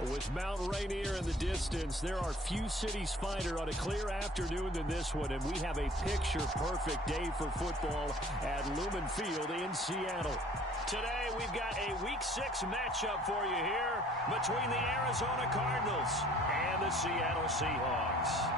With Mount Rainier in the distance, there are few cities finer on a clear afternoon than this one, and we have a picture-perfect day for football at Lumen Field in Seattle. Today, we've got a Week 6 matchup for you here between the Arizona Cardinals and the Seattle Seahawks.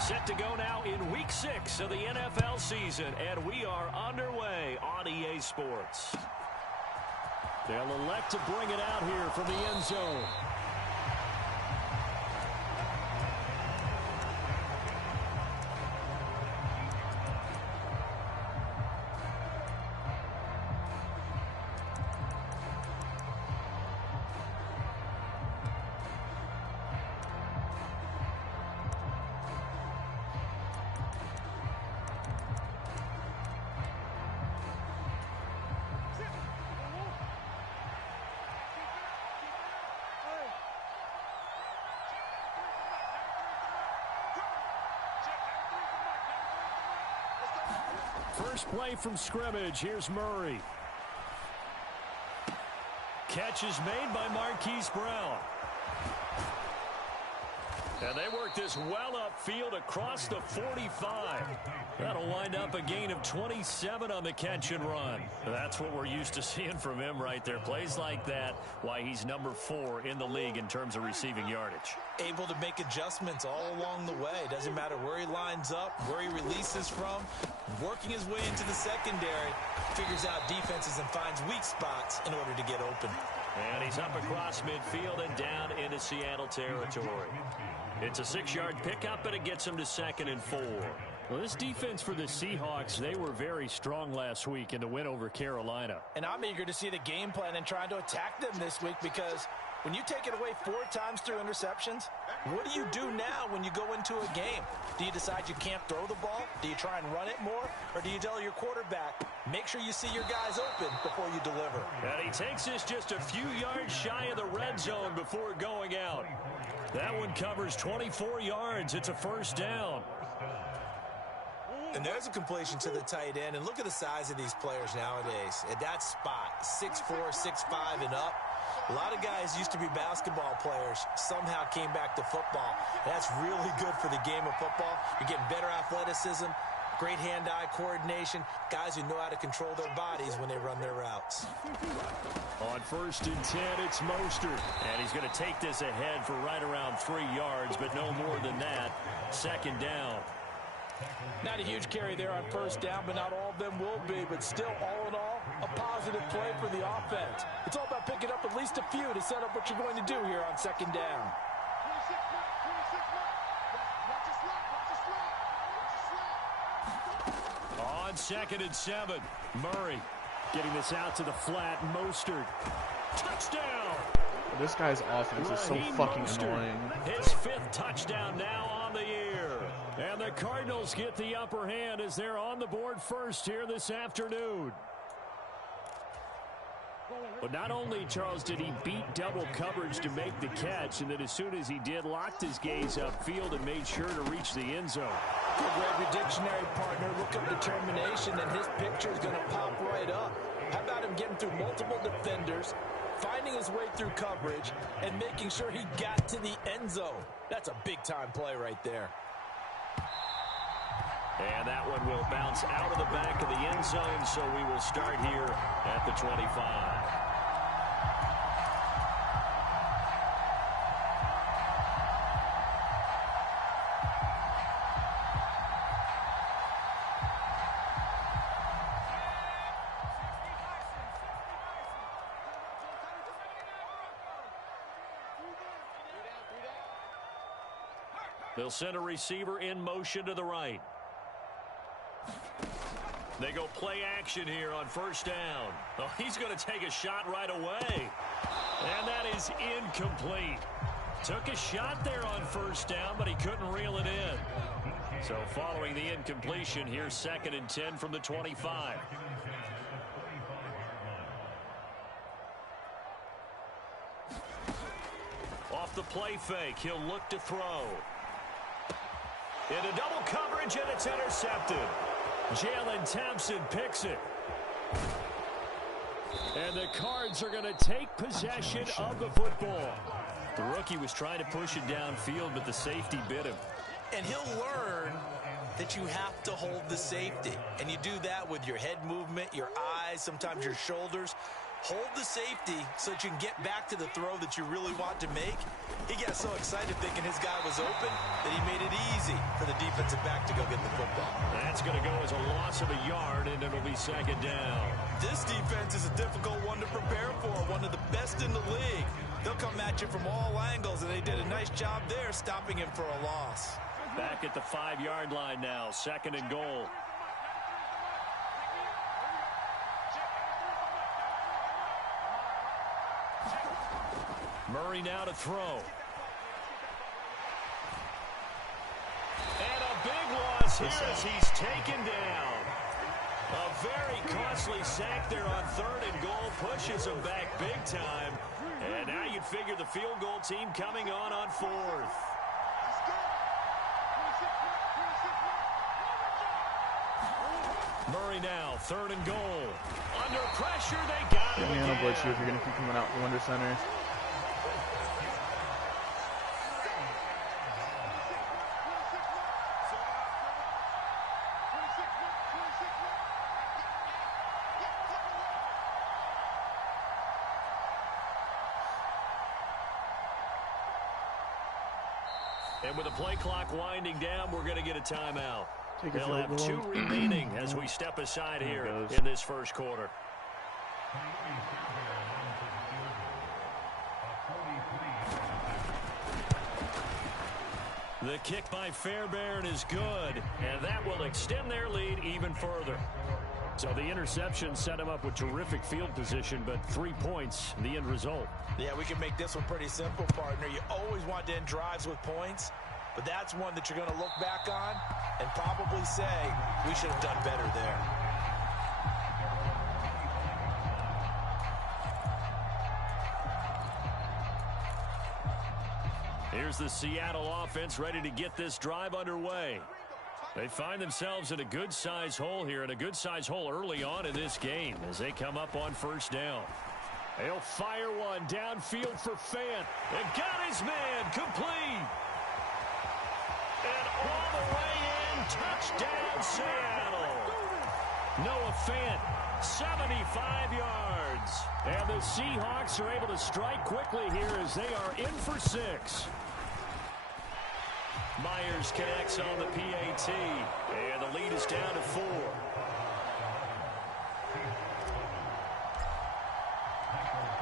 Set to go now in Week 6 of the NFL season, and we are underway on EA Sports. They'll elect to bring it out here from the end zone. First play from scrimmage. Here's Murray. Catch is made by Marquise Brown. And they work this well upfield across the 45. That'll wind up a gain of 27 on the catch and run. That's what we're used to seeing from him right there. Plays like that, why he's number 4 in the league in terms of receiving yardage. Able to make adjustments all along the way. Doesn't matter where he lines up, where he releases from. Working his way into the secondary, figures out defenses and finds weak spots in order to get open. And he's up across midfield and down into Seattle territory. It's a 6-yard pickup, but it gets him to 2nd and 4. Well, this defense for the Seahawks, they were very strong last week in the win over Carolina. And I'm eager to see the game plan and trying to attack them this week, because when you take it away 4 times through interceptions, what do you do now when you go into a game? Do you decide you can't throw the ball? Do you try and run it more? Or do you tell your quarterback, make sure you see your guys open before you deliver? And he takes this just a few yards shy of the red zone before going out. That one covers 24 yards. It's a first down. And there's a completion to the tight end. And look at the size of these players nowadays. At that spot, 6'4", 6'5", and up. A lot of guys used to be basketball players, somehow came back to football. That's really good for the game of football. You're getting better athleticism, great hand-eye coordination, guys who know how to control their bodies when they run their routes. On 1st and 10, it's Mostert. And he's going to take this ahead for right around 3 yards, but no more than that. 2nd down. Not a huge carry there on 1st down, but not all of them will be. But still, all in all, a positive play for the offense. It's all about picking up at least a few to set up what you're going to do here on 2nd down. On 2nd and 7, Murray getting this out to the flat. Mostert. Touchdown! This guy's offense is so fucking annoying. His 5th touchdown now on the year. And the Cardinals get the upper hand as they're on the board first here this afternoon. But not only, Charles, did he beat double coverage to make the catch, and then as soon as he did, locked his gaze upfield and made sure to reach the end zone. Grab your dictionary, partner. Look up determination, and his picture is going to pop right up. How about him getting through multiple defenders, finding his way through coverage, and making sure he got to the end zone? That's a big-time play right there. And that one will bounce out of the back of the end zone, so we will start here at the 25. They'll send a receiver in motion to the right. They go play action here on 1st down. Oh, he's going to take a shot right away. And that is incomplete. Took a shot there on 1st down, but he couldn't reel it in. So following the incompletion, here's 2nd and 10 from the 25. Off the play fake, he'll look to throw. Into double coverage, and it's intercepted. Jalen Thompson picks it. And the Cards are going to take possession of the football. The rookie was trying to push it downfield, but the safety bit him. And he'll learn that you have to hold the safety. And you do that with your head movement, your eyes, sometimes your shoulders. Hold the safety so that you can get back to the throw that you really want to make. He got so excited thinking his guy was open that he made it easy for the defensive back to go get the football. That's going to go as a loss of a yard, and it'll be second down. This defense is a difficult one to prepare for, one of the best in the league. They'll come at you from all angles, and they did a nice job there stopping him for a loss. Back at the 5-yard line now, second and goal. Murray now to throw. And a big loss here as he's taken down. A very costly sack there on third and goal. Pushes him back big time. And now you'd figure the field goal team coming on fourth. Murray now, third and goal. Under pressure, they got him again. Blitz you if you're going to keep coming out from under center. And with the play clock winding down, we're going to get a timeout. They'll have 2 remaining as we step aside here in this first quarter. The kick by Fairbairn is good, and that will extend their lead even further. So the interception set him up with terrific field position, but 3 points, the end result. Yeah, we can make this one pretty simple, partner. You always want to end drives with points, but that's one that you're going to look back on and probably say, we should have done better there. Here's the Seattle offense ready to get this drive underway. They find themselves in a good-sized hole here, and a good-sized hole early on in this game as they come up on first down. They'll fire one downfield for Fant. And got his man complete. And all the way in, touchdown Seattle. Noah Fant, 75 yards. And the Seahawks are able to strike quickly here as they are in for 6. Myers connects on the PAT, and the lead is down to 4.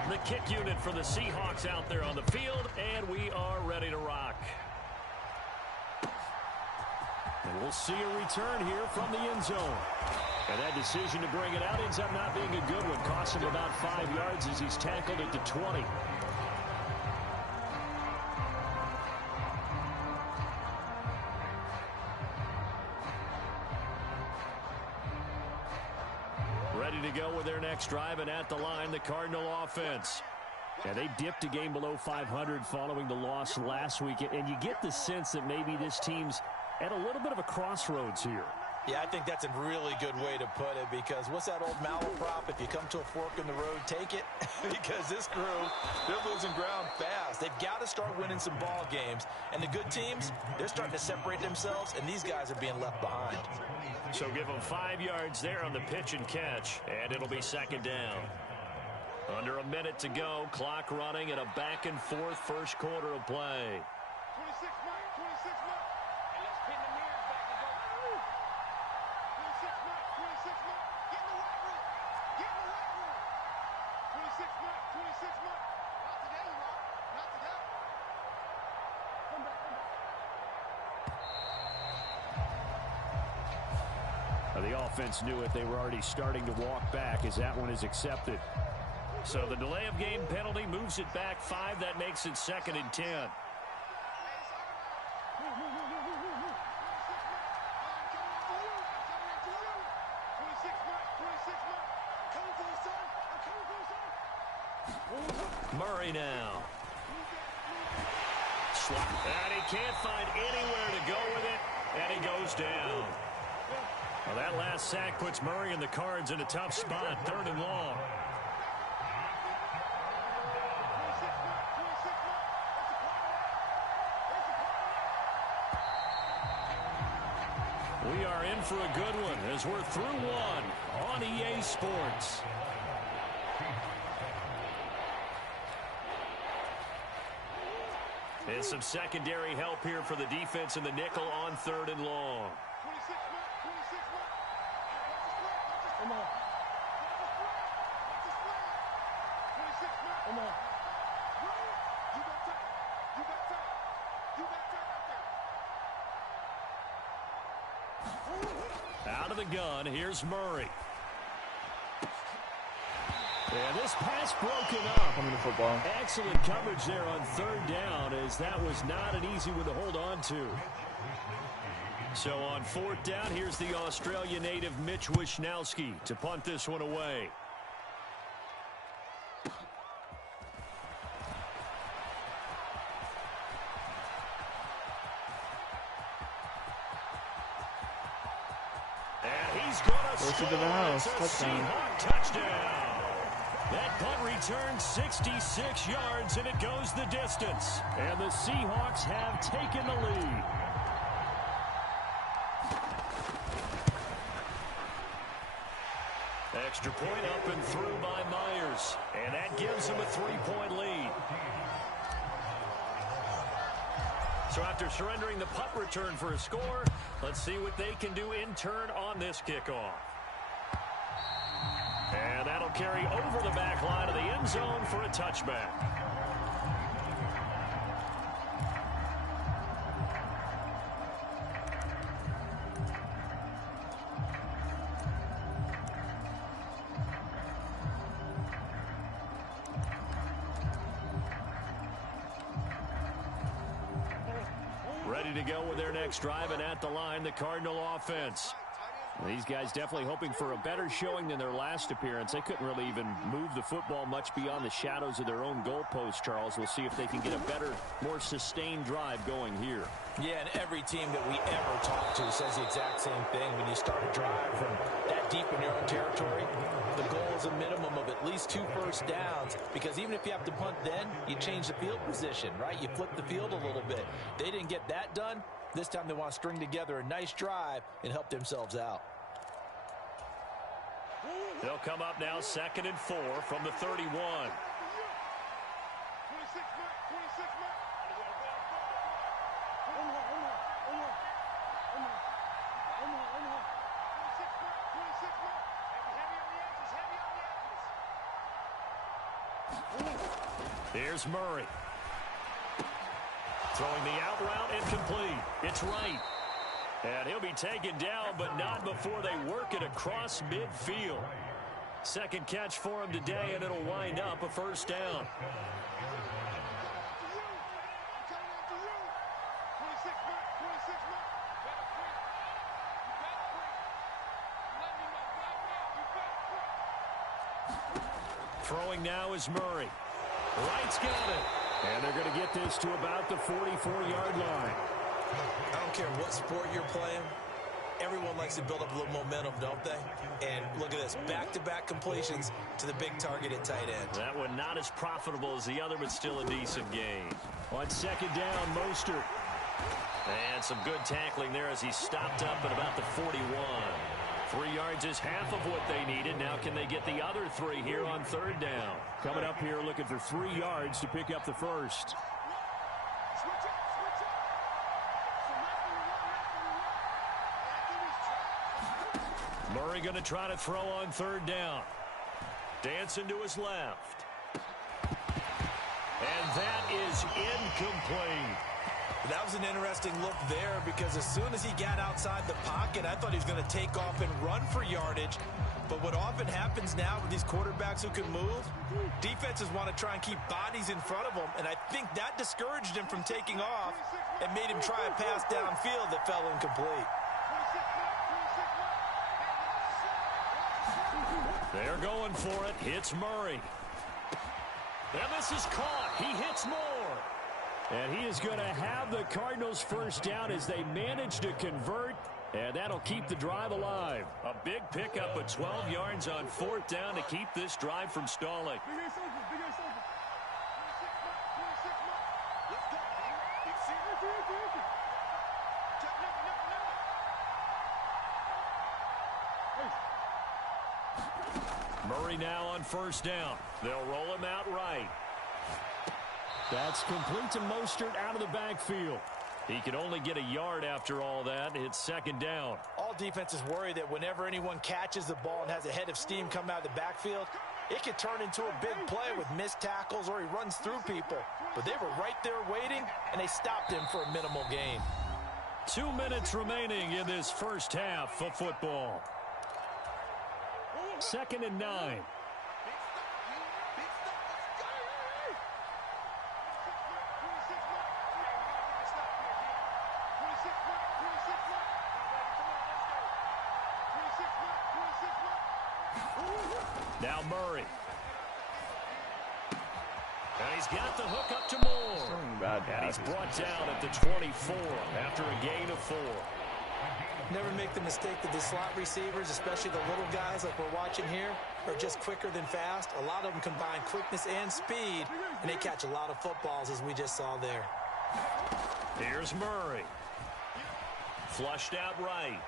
The kick unit for the Seahawks out there on the field, and we are ready to rock. And we'll see a return here from the end zone. And that decision to bring it out ends up not being a good one. Costs him about 5 yards as he's tackled at the 20. Ready to go with their next drive, and at the line, the Cardinal offense. And they dipped a game below 500 following the loss last week. And you get the sense that maybe this team's at a little bit of a crossroads here. Yeah, I think that's a really good way to put it, because what's that old malaprop? If you come to a fork in the road, take it. Because this crew, they're losing ground fast. They've got to start winning some ball games. And the good teams, they're starting to separate themselves, and these guys are being left behind. So give them 5 yards there on the pitch and catch, and it'll be second down. Under a minute to go, clock running, and a back-and-forth first quarter of play. 26 mark, 26 mark. And let's pin the mirrors back and go. 26 mark, 26 mark. Get in the white room. Get in the white room. 26 mark, 26 mark. Not today, Mark. Not today. Come back, come back. The offense knew it. They were already starting to walk back as that one is accepted. So the delay of game penalty moves it back 5. That makes it second and 10. Murray now. And he can't find anywhere to go with it, and he goes down. Well, that last sack puts Murray and the Cards in a tough spot, 3rd and long. We are in for a good one as we're through one on EA Sports. And some secondary help here for the defense in the nickel on 3rd and long. Come on. Come on. You got time. You got time. You got time out there. Out of the gun, here's Murray. And this pass broken up. Coming to football. Excellent coverage there on 3rd down, as that was not an easy one to hold on to. So on 4th down, here's the Australia native Mitch Wishnowsky to punt this one away. And he's going to score. To the house. It's a Seahawks touchdown. That punt returns 66 yards, and it goes the distance. And the Seahawks have taken the lead. Extra point up and through by Myers. And that gives them a 3-point lead. So after surrendering the punt return for a score, let's see what they can do in turn on this kickoff. And that'll carry over the back line of the end zone for a touchback. Ready to go with their next drive, and at the line, the Cardinal offense. These guys definitely hoping for a better showing than their last appearance. They couldn't really even move the football much beyond the shadows of their own goalpost, Charles. We'll see if they can get a better, more sustained drive going here. Yeah, and every team that we ever talk to says the exact same thing. When you start a drive from that deep in your own territory, the goal is a minimum of at least 2 first downs, because even if you have to punt then, you change the field position, right? You flip the field a little bit. They didn't get that done. This time they want to string together a nice drive and help themselves out. They'll come up now 2nd and 4 from the 31. 26 man. Here's Murray. Throwing the out route incomplete. It's right. And he'll be taken down, but not before they work it across midfield. Second catch for him today, and it'll wind up a first down. Throwing now is Murray. Wright's got it. And they're going to get this to about the 44-yard line. I don't care what sport you're playing. Everyone likes to build up a little momentum, don't they? And look at this, back-to-back completions to the big target at tight end. That one not as profitable as the other, but still a decent game. On 2nd down, Mostert. And some good tackling there as he stopped up at about the 41. 3 yards is half of what they needed. Now can they get the other 3 here on 3rd down? Coming up here looking for 3 yards to pick up the first. Murray going to try to throw on 3rd down. Dancing to his left. And that is incomplete. That was an interesting look there, because as soon as he got outside the pocket, I thought he was going to take off and run for yardage. But what often happens now with these quarterbacks who can move, defenses want to try and keep bodies in front of them, and I think that discouraged him from taking off and made him try a pass downfield that fell incomplete. They're going for it. Hits Murray. And this is caught. He hits more. And he is going to have the Cardinals first down as they manage to convert And that'll keep the drive alive. A big pickup of 12 yards on 4th down to keep this drive from stalling. Murray now on 1st down. They'll roll him out right. That's complete to Mostert out of the backfield. He can only get a yard after all that. It's 2nd down. All defenses worry that whenever anyone catches the ball and has a head of steam come out of the backfield, it could turn into a big play with missed tackles or he runs through people. But they were right there waiting, and they stopped him for a minimal gain. 2 minutes remaining in this first half of football. 2nd and 9. Now Murray. And he's got the hook up to Moore. And he's brought down at the 24 after a gain of 4. Never make the mistake that the slot receivers, especially the little guys like we're watching here, are just quicker than fast. A lot of them combine quickness and speed, and they catch a lot of footballs, as we just saw there. Here's Murray. Flushed out right.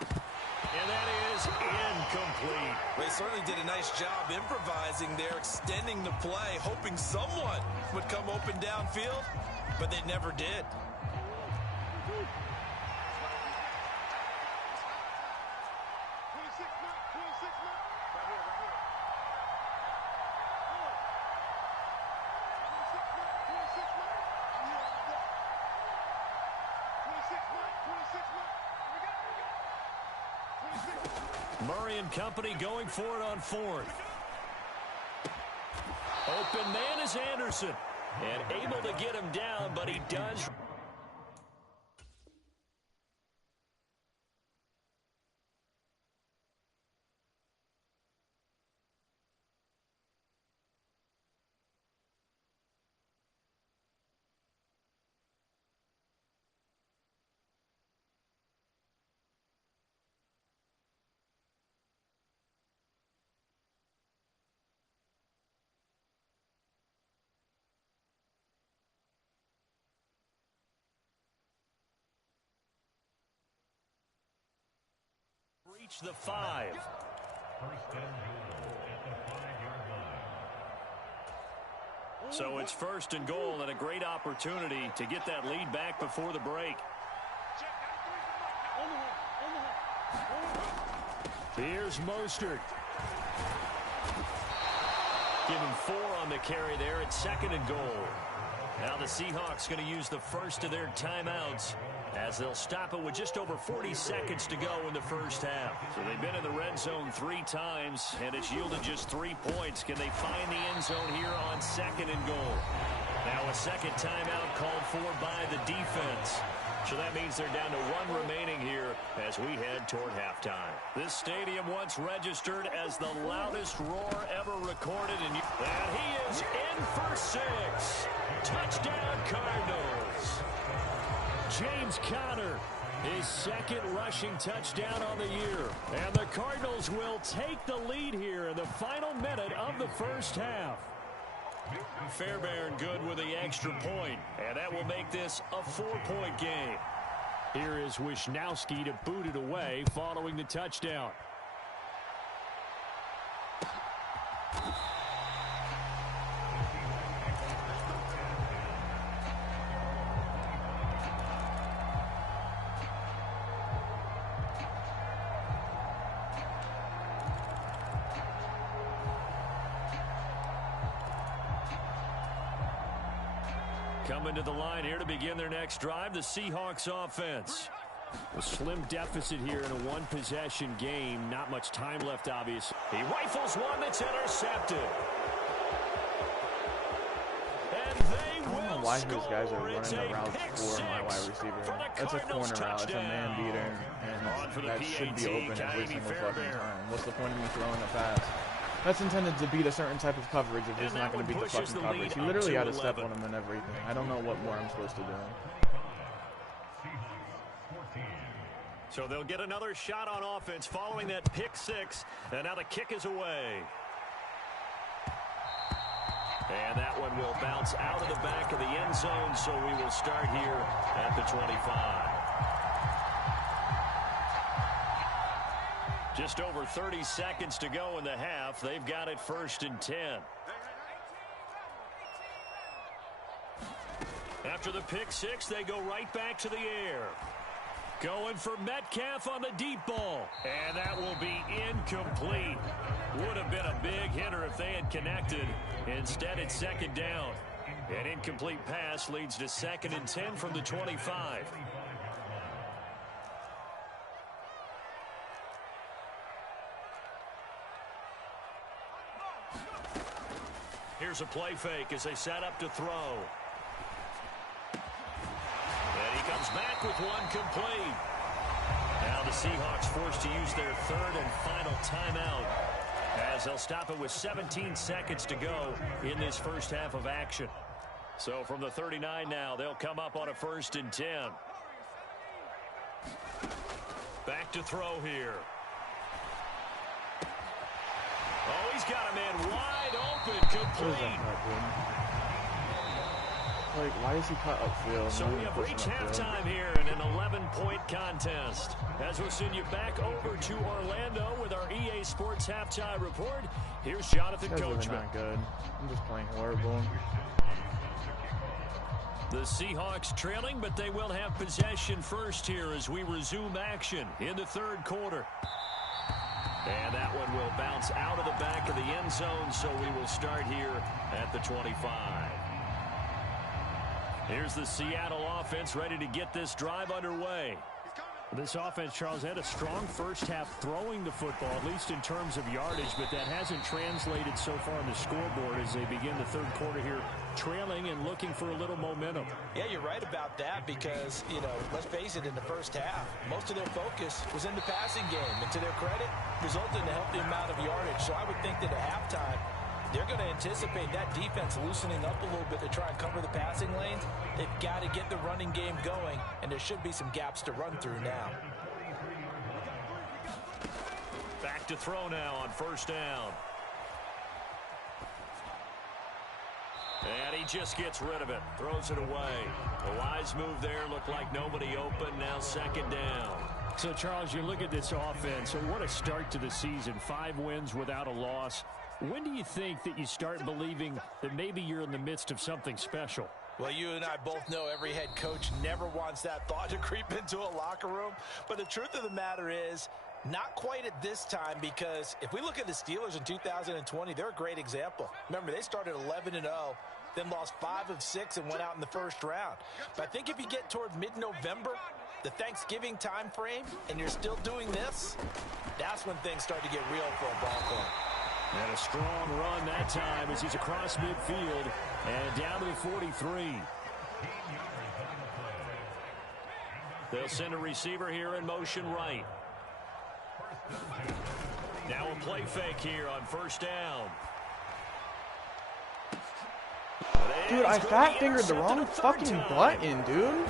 And that is incomplete. They certainly did a nice job improvising there, extending the play, hoping someone would come open downfield, but they never did. Murray and company going for it on 4th. Open man is Anderson. And able to get him down, but he does. Reach the 5. So it's 1st and goal and a great opportunity to get that lead back before the break. Here's Mostert. Give him 4 on the carry there. It's 2nd and goal. Now the Seahawks going to use the first of their timeouts as they'll stop it with just over 40 seconds to go in the first half. So they've been in the red zone 3 times, and it's yielded just 3 points. Can they find the end zone here on 2nd and goal? Now a second timeout called for by the defense. So that means they're down to 1 remaining here as we head toward halftime. This stadium once registered as the loudest roar ever recorded. And he is in for 6. Touchdown, Cardinals. James Conner, his 2nd rushing touchdown on the year. And the Cardinals will take the lead here in the final minute of the first half. Fairbairn good with the extra point, and that will make this a 4-point game. Here is Wisnowski to boot it away following the touchdown. Coming to the line here to begin their next drive, the Seahawks offense. A slim deficit here in a 1-possession game. Not much time left, obviously. He rifles one that's intercepted. And they will I don't know why these guys are It's running the a routes pick for my wide six receiver. for the That's a Cardinals corner route. It's a man touchdown. beater, On and for the that should be PAT, open every Kaimi single fucking Fairbairn. time. What's the point of me throwing a pass? That's intended to beat a certain type of coverage if it's And not that going to one beat the pushes fucking the lead coverage. He up literally to had to step 11. on him and everything. I don't know what more I'm supposed to do. So they'll get another shot on offense following that pick six. And now the kick is away. And that one will bounce out of the back of the end zone, so we will start here at the 25. Just over 30 seconds to go in the half. They've got it 1st and 10. After the pick six, they go right back to the air. Going for Metcalf on the deep ball. And that will be incomplete. Would have been a big hitter if they had connected. Instead, it's 2nd down. An incomplete pass leads to 2nd and 10 from the 25. Here's a play fake as they set up to throw. And he comes back with one complete. Now the Seahawks forced to use their 3rd and final timeout as they'll stop it with 17 seconds to go in this first half of action. So from the 39 now, they'll come up on a 1st and 10. Back to throw here. Oh, he's got a man wide open, complete. Like, why does he cut upfield? So we have reached halftime here in an 11-point contest. As we'll send you back over to Orlando with our EA Sports Halftime Report, here's Jonathan Coachman. Not good. I'm just playing horrible. The Seahawks trailing, but they will have possession first here as we resume action in the 3rd quarter. And that one will bounce out of the back of the end zone, so we will start here at the 25. Here's the Seattle offense ready to get this drive underway. This offense, Charles, had a strong first half throwing the football, at least in terms of yardage, but that hasn't translated so far on the scoreboard as they begin the 3rd quarter here, trailing and looking for a little momentum. Yeah, you're right about that because, you know, let's face it, in the first half, most of their focus was in the passing game, and to their credit, resulted in a healthy amount of yardage. So I would think that at halftime, they're going to anticipate that defense loosening up a little bit to try and cover the passing lanes. They've got to get the running game going, and there should be some gaps to run through now. Back to throw now on 1st down. And he just gets rid of it, throws it away. A wise move there, looked like nobody open, now 2nd down. So, Charles, you look at this offense, so what a start to the season. 5 wins without a loss. When do you think that you start believing that maybe you're in the midst of something special? Well, you and I both know every head coach never wants that thought to creep into a locker room. But the truth of the matter is, not quite at this time, because if we look at the Steelers in 2020, they're a great example. Remember, they started 11-0, then lost 5 of 6 and went out in the 1st round. But I think if you get toward mid-November, the Thanksgiving time frame, and you're still doing this, that's when things start to get real for a ball club. And a strong run that time as he's across midfield and down to the 43. They'll send a receiver here in motion right. Now a play fake here on 1st down. Dude, I fat-fingered the wrong fucking button, dude.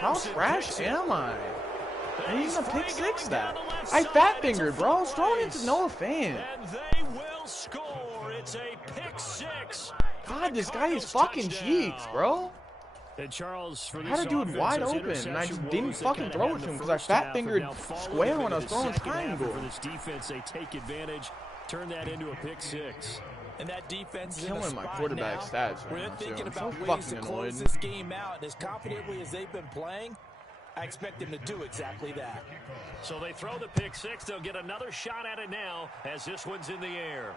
How trash am I? And he's gonna pick 6 that. I fat-fingered, bro. I was throwing it to Noah Fant. And they will score. It's a pick 6. God, this guy is fucking cheeks, bro. And Charles, for I had a dude wide open, and I just didn't fucking throw it to him because I fat-fingered square when I was throwing triangle. For this defense, they take advantage, turn that into a pick 6. And that defense is killing my quarterback stats right where now, they're thinking too. about I'm so ways to fucking close annoyed. this game out. And as confidently as they've been playing, I expect them to do exactly that. So they throw the pick 6. They'll get another shot at it now as this one's in the air.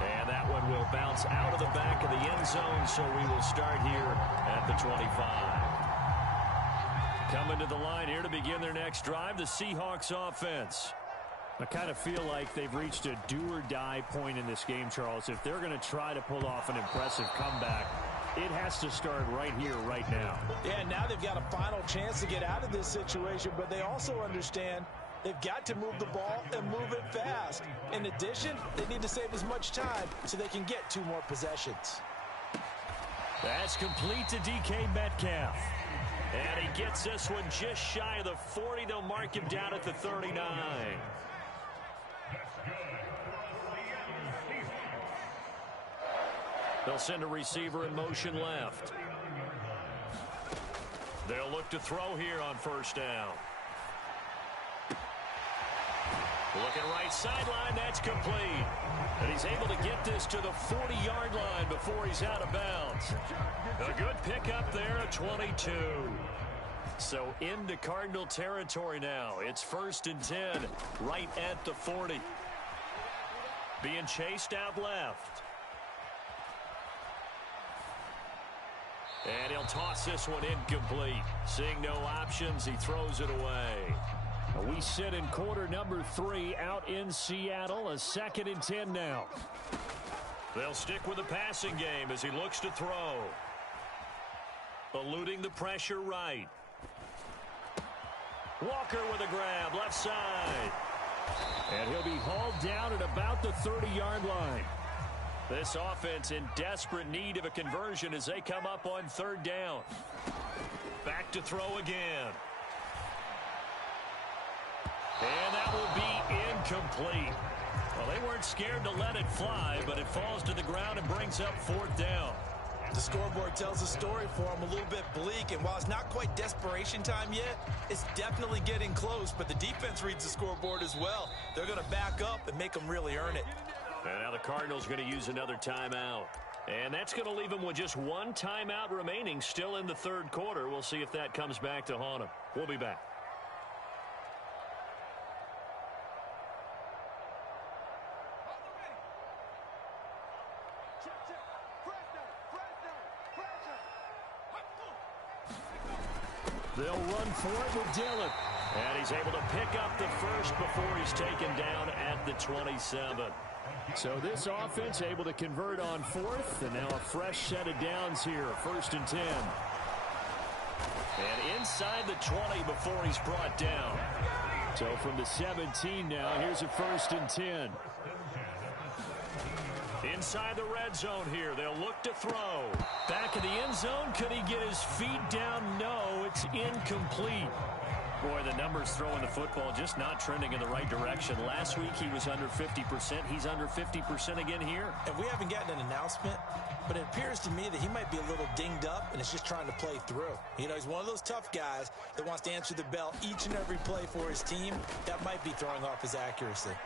And that one will bounce out of the back of the end zone, so we will start here at the 25. Coming to the line here to begin their next drive, the Seahawks offense. I kind of feel like they've reached a do-or-die point in this game, Charles. If they're going to try to pull off an impressive comeback, it has to start right here, right now. Yeah, now they've got a final chance to get out of this situation, but they also understand they've got to move the ball and move it fast. In addition, they need to save as much time so they can get 2 more possessions. That's complete to DK Metcalf. And he gets this one just shy of the 40. They'll mark him down at the 39. They'll send a receiver in motion left. They'll look to throw here on first down. Looking right sideline, that's complete. And he's able to get this to the 40-yard line before he's out of bounds. A good pickup there at 22. So into Cardinal territory now. It's 1st and 10, right at the 40. Being chased out left. And he'll toss this one incomplete. Seeing no options, he throws it away. We sit in quarter number 3 out in Seattle. A 2nd and 10 now. They'll stick with the passing game as he looks to throw. Eluding the pressure right. Walker with a grab left side. And he'll be hauled down at about the 30-yard line. This offense in desperate need of a conversion as they come up on 3rd down. Back to throw again. And that will be incomplete. Well, they weren't scared to let it fly, but it falls to the ground and brings up 4th down. The scoreboard tells a story for him, a little bit bleak, and while it's not quite desperation time yet, it's definitely getting close, but the defense reads the scoreboard as well. They're going to back up and make them really earn it. And now the Cardinals are going to use another timeout. And that's going to leave them with just one timeout remaining still in the 3rd quarter. We'll see if that comes back to haunt them. We'll be back. They'll run for it with Dillon. And he's able to pick up the first before he's taken down at the 27. So this offense able to convert on 4th. And now a fresh set of downs here. 1st and 10. And inside the 20 before he's brought down. So from the 17 now, here's a 1st and 10. Inside the red zone here. They'll look to throw. Back in the end zone. Could he get his feet down? No, it's incomplete. Boy, the numbers throwing the football just not trending in the right direction. Last week he was under 50%. He's under 50% again here. And we haven't gotten an announcement, but it appears to me that he might be a little dinged up and is just trying to play through. You know, he's one of those tough guys that wants to answer the bell each and every play for his team. That might be throwing off his accuracy.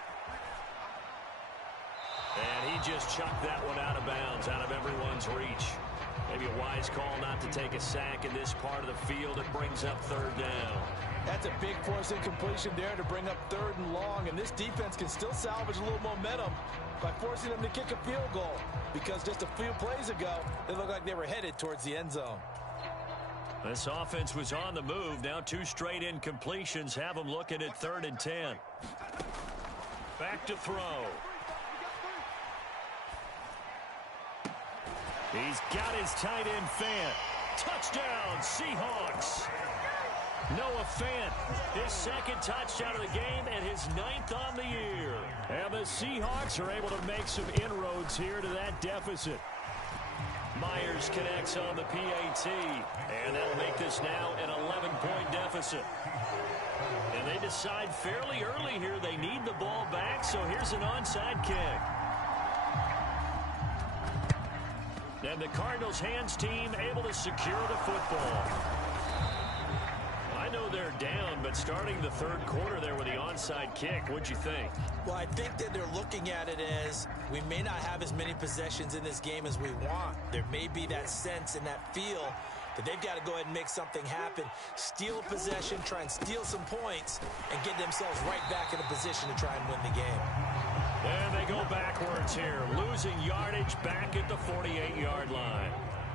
And he just chucked that one out of bounds, out of everyone's reach. Maybe a wise call not to take a sack in this part of the field. It brings up 3rd down. That's a big force incompletion there to bring up 3rd and long. And this defense can still salvage a little momentum by forcing them to kick a field goal. Because just a few plays ago, they looked like they were headed towards the end zone. This offense was on the move. Now 2 straight incompletions have them looking at 3rd and 10. Back to throw. He's got his tight end Fant. Touchdown, Seahawks. Noah Fant, his 2nd touchdown of the game and his 9th on the year. And the Seahawks are able to make some inroads here to that deficit. Myers connects on the PAT, and that'll make this now an 11-point deficit. And they decide fairly early here they need the ball back, so here's an onside kick. And the Cardinals hands team able to secure the football. I know they're down, but starting the 3rd quarter there with the onside kick, what'd you think? Well, I think that they're looking at it as we may not have as many possessions in this game as we want. There may be that sense and that feel that they've got to go ahead and make something happen. Steal possession, try and steal some points, and get themselves right back in a position to try and win the game. And they go backwards here, losing yardage back at the 48-yard line.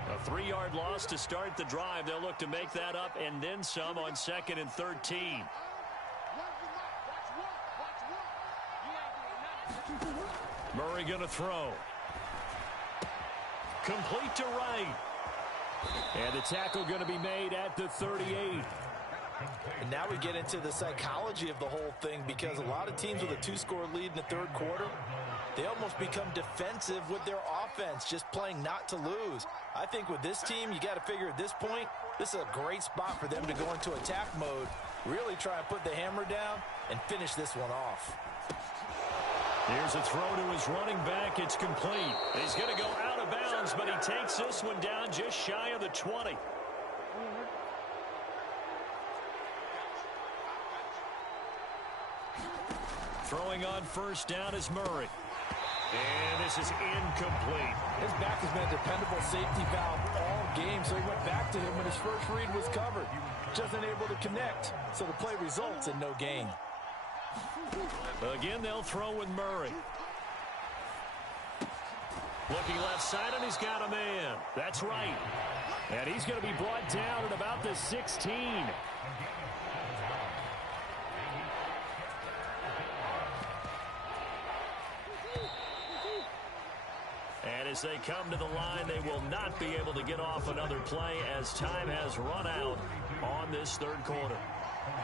A 3-yard loss to start the drive. They'll look to make that up and then some on 2nd and 13. Murray going to throw. Complete to right. And the tackle going to be made at the 38. And now we get into the psychology of the whole thing, because a lot of teams with a 2-score lead in the third quarter, they almost become defensive with their offense, just playing not to lose. I think with this team, you got to figure at this point, this is a great spot for them to go into attack mode, really try and put the hammer down and finish this one off. Here's a throw to his running back. It's complete. He's going to go out of bounds, but he takes this one down just shy of the 20. Throwing on first down is Murray. And this is incomplete. His back has been a dependable safety valve all game, so he went back to him when his first read was covered. Just unable to connect, so the play results in no gain. Again, they'll throw with Murray. Looking left side, and he's got a man. That's right. And he's going to be brought down at about the 16. And as they come to the line, they will not be able to get off another play as time has run out on this third quarter.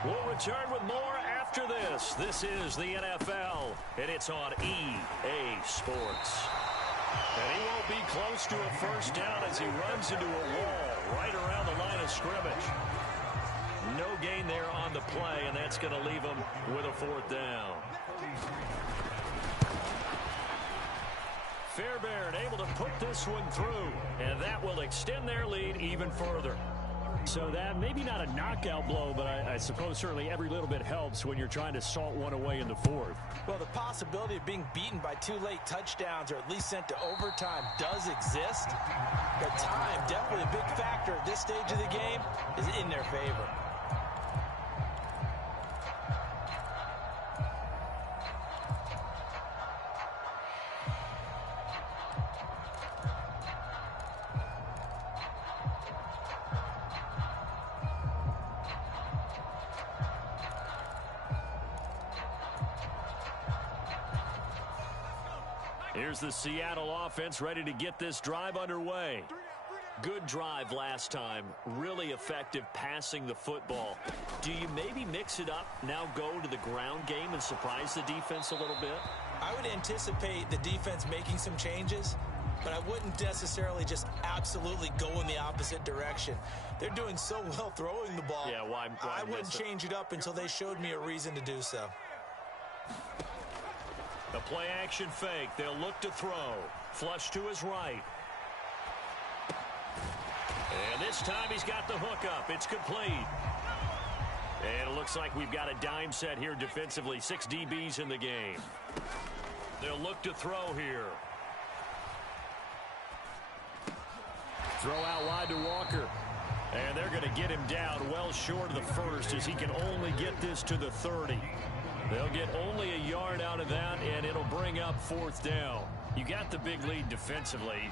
We'll return with more after this. This is the NFL, and it's on EA Sports. And he won't be close to a first down as he runs into a wall right around the line of scrimmage. No gain there on the play, and that's going to leave him with a fourth down. Fairbairn able to put this one through, and that will extend their lead even further. So that maybe not a knockout blow, but I suppose certainly every little bit helps when you're trying to salt one away in the fourth. Well, the possibility of being beaten by 2 late touchdowns or at least sent to overtime does exist. But time, definitely a big factor at this stage of the game, is in their favor. Here's the Seattle offense ready to get this drive underway. Good drive last time. Really effective passing the football. Do you maybe mix it up, now go to the ground game and surprise the defense a little bit? I would anticipate the defense making some changes, but I wouldn't necessarily just absolutely go in the opposite direction. They're doing so well throwing the ball. Yeah, why I wouldn't change it up until they showed me a reason to do so. The play action fake. They'll look to throw. Flush to his right. And this time he's got the hook up. It's complete. And it looks like we've got a dime set here defensively. 6 DBs in the game. They'll look to throw here. Throw out wide to Walker. And they're going to get him down well short of the first as he can only get this to the 30. They'll get only a yard out of that, and it'll bring up fourth down. You got the big lead defensively.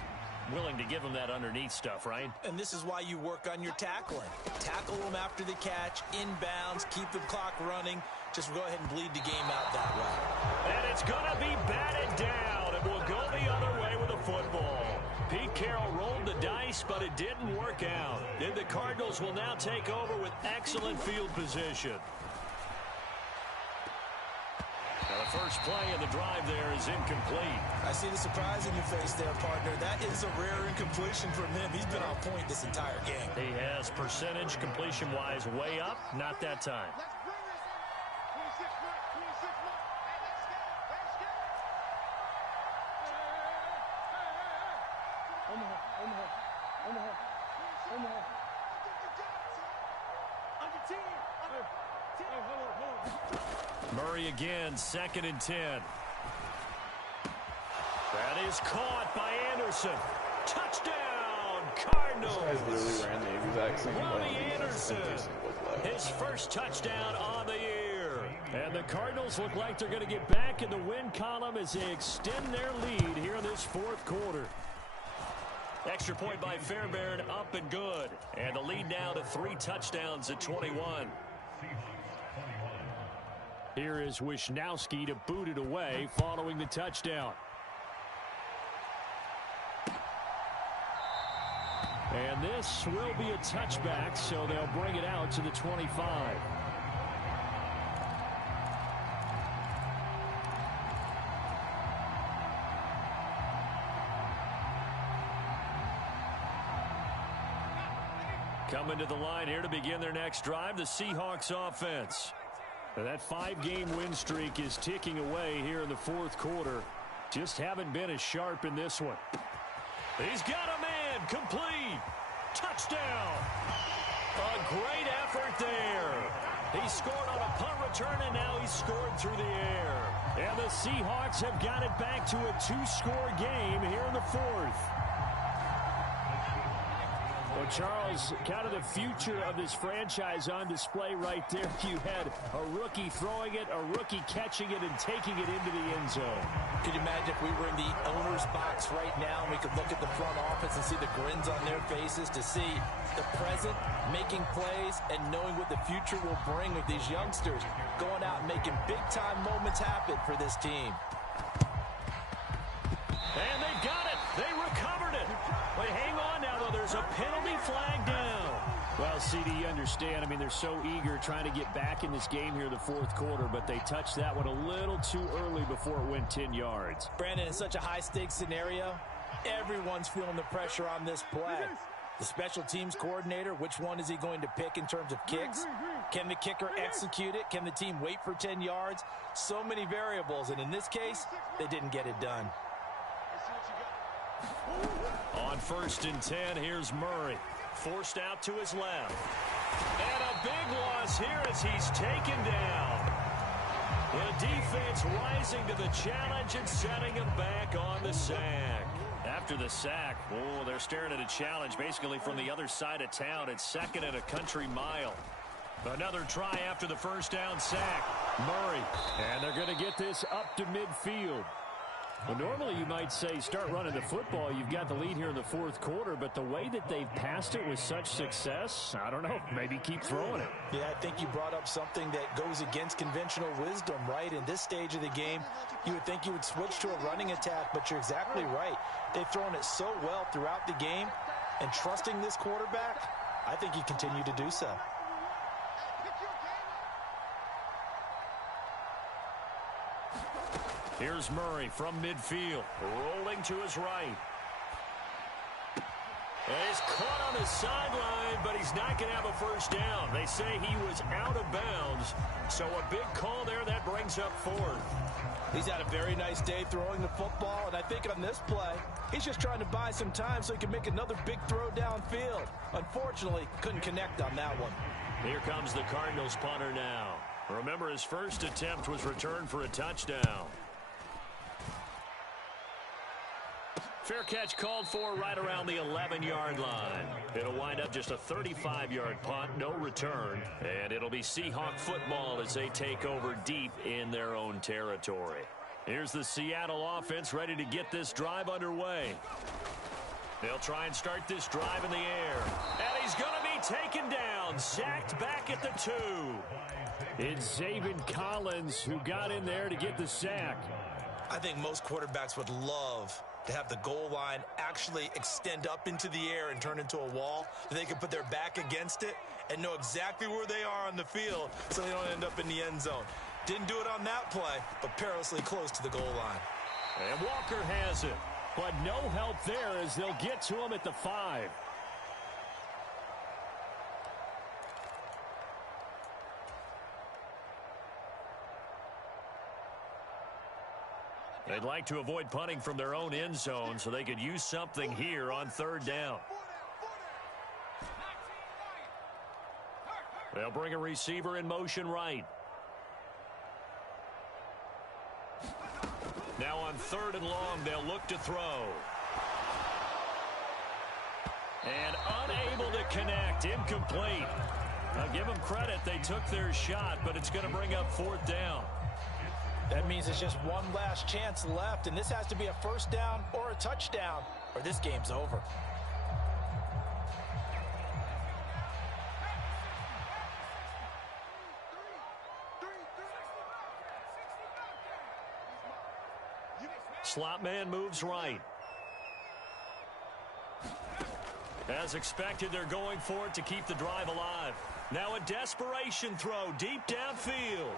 Willing to give them that underneath stuff, right? And this is why you work on your tackling. Tackle them after the catch, inbounds, keep the clock running. Just go ahead and bleed the game out that way. And it's going to be batted down, and we'll go the other way with the football. Pete Carroll rolled the dice, but it didn't work out. And the Cardinals will now take over with excellent field position. Now the first play of the drive there is incomplete. I see the surprise in your face there, partner. That is a rare incompletion from him. He's been on point this entire game. He has percentage completion-wise way up. Not that time. Murray again, 2nd and 10. That is caught by Anderson. Touchdown, Cardinals. This guy's literally ran the exact same Robbie way. Anderson, his first touchdown on the year. And the Cardinals look like they're going to get back in the win column as they extend their lead here in this fourth quarter. Extra point by Fairbairn, up and good. And the lead now to 3 touchdowns at 21. Here is Wisnowski to boot it away following the touchdown. And this will be a touchback, so they'll bring it out to the 25. Coming to the line here to begin their next drive, the Seahawks offense. That 5-game win streak is ticking away here in the fourth quarter. Just haven't been as sharp in this one. He's got a man, complete. Touchdown. A great effort there. He scored on a punt return, and now he's scored through the air. And the Seahawks have got it back to a 2-score game here in the fourth. Well, Charles, kind of the future of this franchise on display right there. You had a rookie throwing it, a rookie catching it, and taking it into the end zone. Could you imagine if we were in the owner's box right now and we could look at the front office and see the grins on their faces, to see the present making plays and knowing what the future will bring with these youngsters going out and making big-time moments happen for this team. And they've got it. They recovered it. But hang on now, though. There's a penalty flag down. Well, CD, you understand. I mean, they're so eager trying to get back in this game here in the fourth quarter, but they touched that one a little too early before it went 10 yards. Brandon, in such a high-stakes scenario, everyone's feeling the pressure on this play. The special teams coordinator, which one is he going to pick in terms of kicks? Can the kicker execute it? Can the team wait for 10 yards? So many variables, and in this case, they didn't get it done. On 1st and 10, here's Murray. Forced out to his left. And a big loss here as he's taken down. The defense rising to the challenge and setting him back on the sack. After the sack, oh, they're staring at a challenge basically from the other side of town. It's 2nd and a country mile. Another try after the first down sack. Murray. And they're going to get this up to midfield. Well, normally you might say start running the football. You've got the lead here in the fourth quarter, but the way that they've passed it with such success, I don't know, maybe keep throwing it. Yeah, I think you brought up something that goes against conventional wisdom, right? In this stage of the game, you would think you would switch to a running attack, but you're exactly right. They've thrown it so well throughout the game, and trusting this quarterback, I think you continue to do so. Here's Murray from midfield, rolling to his right. And he's caught on the sideline, but he's not going to have a first down. They say he was out of bounds, so a big call there that brings up 4th. He's had a very nice day throwing the football, and I think on this play, he's just trying to buy some time so he can make another big throw downfield. Unfortunately, couldn't connect on that one. Here comes the Cardinals punter now. Remember, his first attempt was returned for a touchdown. Fair catch called for right around the 11-yard line. It'll wind up just a 35-yard punt, no return, and it'll be Seahawk football as they take over deep in their own territory. Here's the Seattle offense ready to get this drive underway. They'll try and start this drive in the air. And he's going to be taken down, sacked back at the 2. It's Zaven Collins who got in there to get the sack. I think most quarterbacks would love to have the goal line actually extend up into the air and turn into a wall. They can put their back against it and know exactly where they are on the field so they don't end up in the end zone. Didn't do it on that play, but perilously close to the goal line. And Walker has it, but no help there as they'll get to him at the 5. They'd like to avoid punting from their own end zone so they could use something here on 3rd down. They'll bring a receiver in motion right. Now on 3rd and long, they'll look to throw. And unable to connect, incomplete. I'll give them credit, they took their shot, but it's going to bring up 4th down. That means it's just one last chance left, and this has to be a first down or a touchdown, or this game's over. Slot man moves right. As expected, they're going for it to keep the drive alive. Now a desperation throw deep downfield.